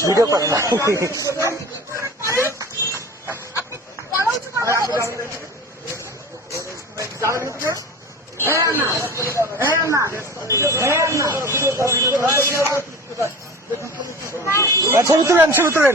Video করে না। আহ, ছবি তুলেন ছবি তুলেন।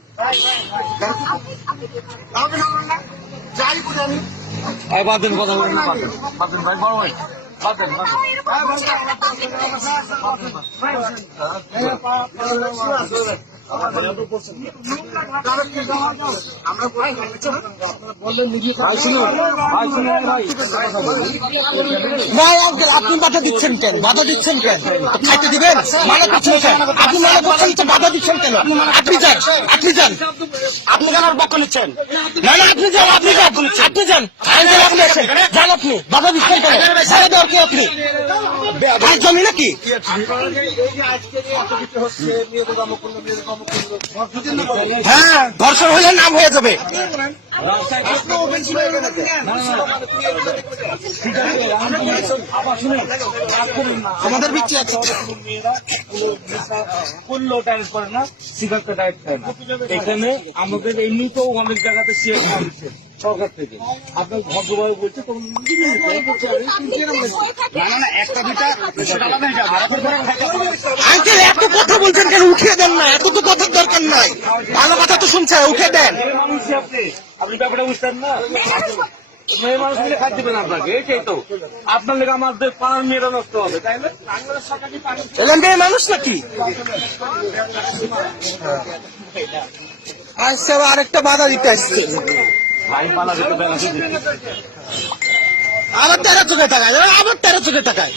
যাই বাদ বাদেন কথা বলেন না বাদেন বাদেন ভাই বড় ভাই। বাদেন বাদেন এরকম করছে, আপনি বাধা দিচ্ছেন কেন? বাধা দিচ্ছেন কেন? খাইতে দিবেন? মানা করছেন কেন? আপনি মানা করছেন বাধা দিচ্ছেন কেন? আপনি যান আপনি যান। আপনি কেন আর বক্ষ নিচ্ছেন? না, আপনি যান আপনি যান। আপনি যান। আপনি আছেন যান আপনি। বাধা দিচ্ছেন কেন বাধা দেওয়ার কি আপনি? ভাই, জমি নাকি? হ্যাঁ ধর্ষণ হলে নাম হয়ে যাবে। আমাদের বিচ্ছি আছে। করলেও ডায়েট করে না সিগারেটটা ডায়েট করে না এখানে আমাদের এমনিতেও অনেক জায়গাতে শেয়ার করা দিচ্ছে সরকার থেকে। আপনার ভদ্রভাবে বলছে আঙ্কেল এত কথা বলছেন কেন? উঠিয়ে দেন না। এত তো কথার দরকার নাই। ভালো কথা তো শুনছে উঠে দেন। মেয়ে আপনি ব্যাপারটা বুঝতেন না? মেয়ে মানুষ মিলে খাদ্য দেবেন আপনাকে এইটাই তো। আপনার লেগে আমাদের পাড়ার মেয়েরা নষ্ট হবে তাই না? মেয়ে মানুষ নাকি? আচ্ছা আরেকটা বাধা দিতে আসছে। আবার তেরো চোখে টাকায় আবার তেরো চোখে টাকায়।